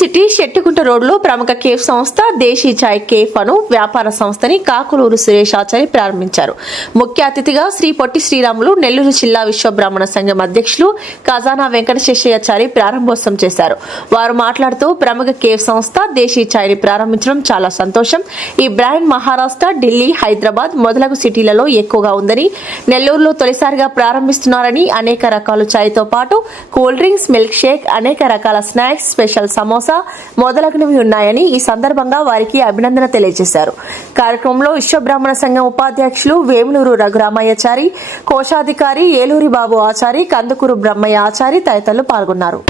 City Shettikunta రోడ్లో ప్రముఖ cafe సంస్థ దేశీ చాయ్ కేఫ్ అను వ్యాపార సంస్థని కాకులూరు సురేష్ ఆచారి ప్రారంభించారు. ముఖ్య అతిథిగా శ్రీ పొట్టి శ్రీరాములు నెల్లూరు జిల్లా విశ్వబ్రాహ్మణ సంఘం అధ్యక్షులు ఖజానా వెంకటశేషయ్యాచారి ప్రారంభోత్సవం చేశారు. వారు మాట్లాడుతూ ప్రముఖ కేఫ్ సంస్థ దేశీ చాయ్ని ప్రారంభించడం చాలా సంతోషం. ఈ బ్రాండ్ మహారాష్ట్ర ఢిల్లీ హైదరాబాద్ మొదలగు సిటీలలో ఎక్కువగా ఉందని నెల్లూరులో తొలిసారిగా ప్రారంభిస్తున్నారని అనేక రకాల చాయ్తో పాటు కూల్ డ్రింక్స్ మిల్క్ షేక్ అనేక రకాల స్నాక్స్ స్పెషల్ సమోసా మొదలగునవి ఉన్నాయని ఈ సందర్భంగా వారికి అభినందన తెలియజేశారు. కార్యక్రమంలో విశ్వబ్రాహ్మణ సంఘం ఉపాధ్యక్షులు వేములూరు రఘురామయ్యచారి కోశాధికారి ఏలూరి బాబు ఆచారి కందుకూరు బ్రహ్మయ్య ఆచారి తదితరులు పాల్గొన్నారు.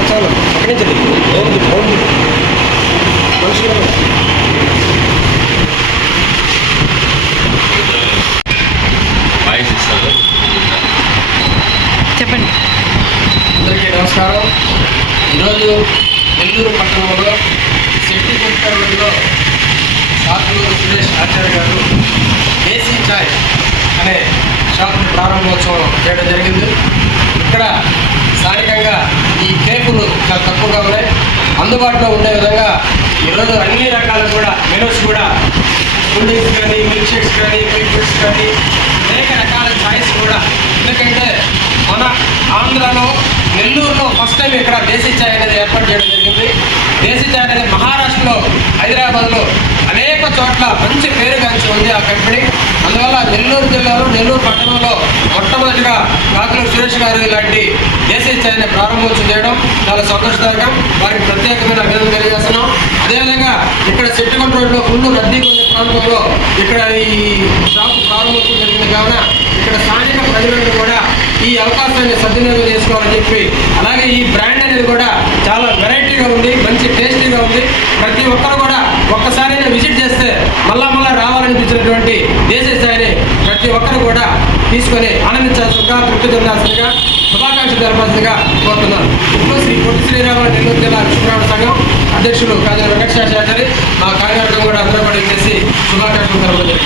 చాలు చాలు అక్కడి నుంచి బాగుంది బాగుంది మనుషులు చెప్పండి. అందరికీ నమస్కారం. ఈరోజు నెల్లూరు పట్టణంలో శెట్టి గుంటూరులో సాతులూరు సురేష్ ఆచార్య గారు దేశీ చాయ్ అనే షాప్ ప్రారంభోత్సవం చేయడం జరిగింది. ఇక్కడ స్థానికంగా ఈ కేకులు చాలా తక్కువగా ఉన్నాయి. అందుబాటులో ఉండే విధంగా ఈరోజు అన్ని రకాల కూడా మెనూస్ కూడా కూల్ డ్రింక్స్ కానీ మిల్క్ షేక్స్ కానీ మిల్క్ ఫ్రూట్స్ కానీ అనేక రకాల ఛాయిస్ కూడా. ఎందుకంటే మన ఆంధ్రాలో నెల్లూరులో ఫస్ట్ టైం ఇక్కడ దేశీ చాయ్ అనేది ఏర్పాటు చేయడం జరిగింది. దేశీ చాయ్ అనేది మహారాష్ట్రలో హైదరాబాద్లో అనేక చోట్ల మంచి పేరుగాంచి ఉంది ఆ కంపెనీ. అందువల్ల నెల్లూరు జిల్లాలో నెల్లూరు పట్టణంలో మొట్టమొదటిగా కాకులూరు సురేష్ గారు ఇలాంటి దేశీ ప్రారంభోత్సవం చేయడం చాలా సంతోషదాయకం. వారికి ప్రత్యేకమైన అభినందన తెలియజేస్తున్నాం. అదేవిధంగా ఇక్కడ సెట్టుకుంట రోడ్లో ఫుల్ రద్దీ ఉండే ప్రాంతంలో ఇక్కడ ఈ షాప్ ప్రారంభోత్సవం జరిగింది. కావున ఇక్కడ స్థానిక ప్రజలందరూ కూడా ఈ అవకాశాన్ని సద్వినియోగం చేసుకోవాలని చెప్పి అలాగే ఈ బ్రాండ్ అనేది కూడా చాలా వెరైటీగా ఉంది మంచి టేస్టీగా ఉంది. ప్రతి ఒక్కరు కూడా ఒక్కసారైనా విజిట్ చేస్తే మళ్ళా మళ్ళా రావాలనిపించినటువంటి దేశ స్థాయిని తీసుకొని ఆనందించాల్సిందిగా తృప్తి చెందాల్సిందిగా శుభాకాంక్ష జరపాల్సిందిగా కోరుతున్నాను. ఇప్పుడు శ్రీ పొట్టి శ్రీరాములు నెల్లూరు జిల్లా విశ్వబ్రాహ్మణ సంఘం అధ్యక్షులు కాజల వెంకటేశాచారి మా కార్యవర్గం కూడా అందరూ కూడా చేసి శుభాకాంక్షలు జరపలేదు